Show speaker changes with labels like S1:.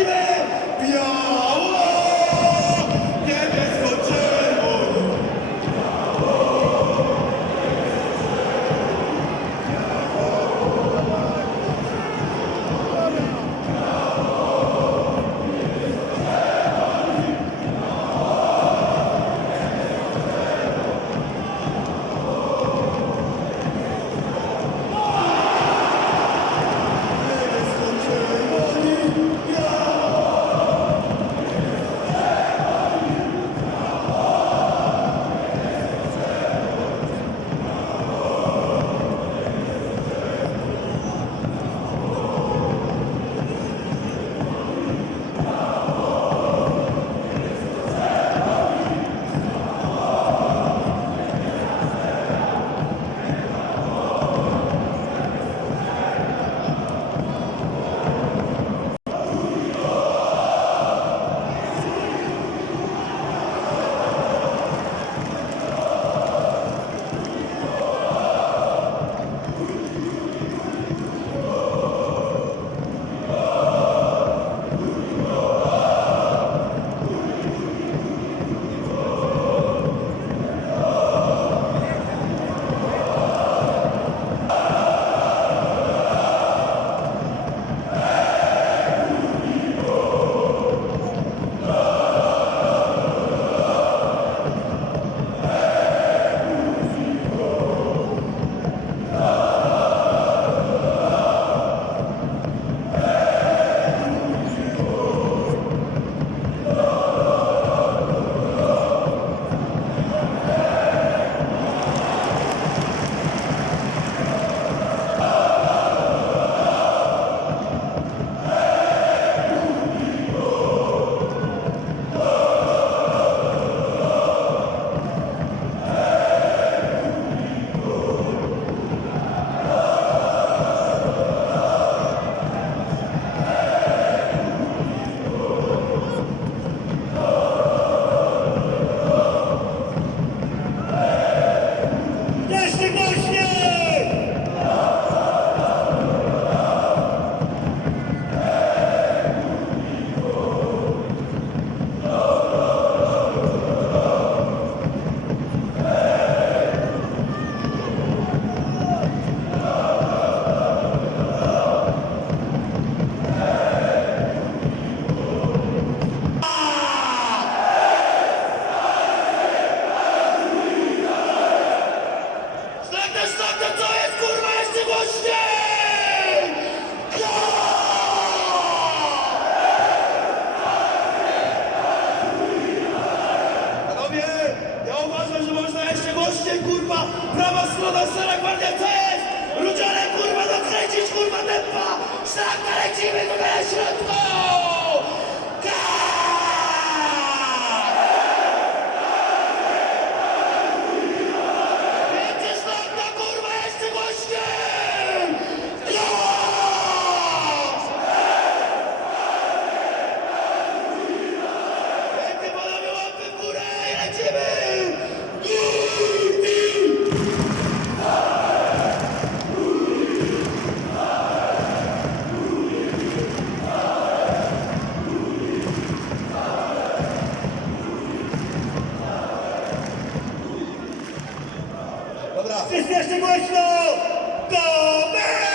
S1: Steven! zgodą Stara Gwardia, co jest? Ludziole, kurwa, zakręcić, kurwa, tempa! Szlaka, lecimy, to kurwa, środku! No! Jimmy! Przyspieszcie głośno! Do mety!